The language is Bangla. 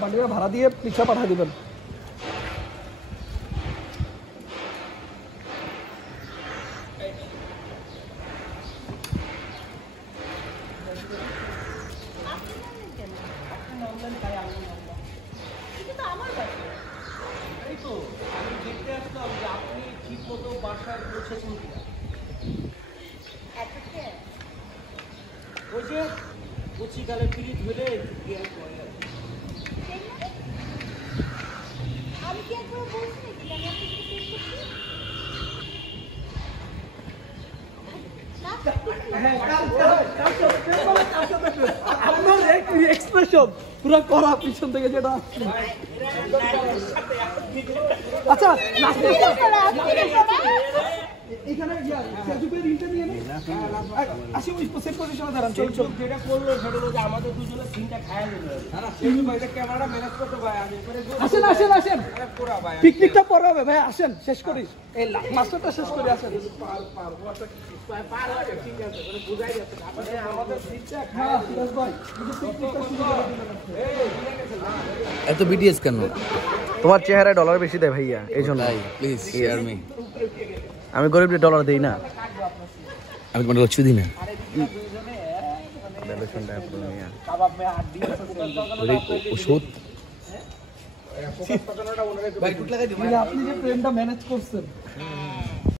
বাড়িটা ভাড়া দিয়ে রিক্সা পাঠিয়ে দিবেন। এক্সপ্রেশন পুরো করা পিছন থেকে যেটা আচ্ছা এখানে ফেসবুকের ইন্টারভিউ নিয়ে আসি ওই সেট পজিশনে দাঁড়ান। চল চল যেটা করলো সেটা হলো যে আমাদের দুজনে সিনটা খায়া দিল। না সেই ভাইটা ক্যামেরা ম্যানেজ করতে ভাই আগে করে আসেন আসেন আসেন পুরো ভাই পিকনিকটা পরে হবে ভাই আসেন শেষ করি এই মাস্টারটা শেষ করে আসেন পার হবে ঠিক আছে মানে বুঝাই যাচ্ছে আপনি আমাদের সিনটা খায়া দিল ভাই পিকনিকটা শুরু করে দিলেন। এত বিটিএস কেন? তোমার চেহারায় ডলার বেশি দেয় ভাইয়া এই জন্য। Please hear me. আমি গরিবদের ডলার দেই না। আমি তোমার লক্ষ্য দিই না। ওষুধ আপনি যে ট্রেনটা ম্যানেজ করছেন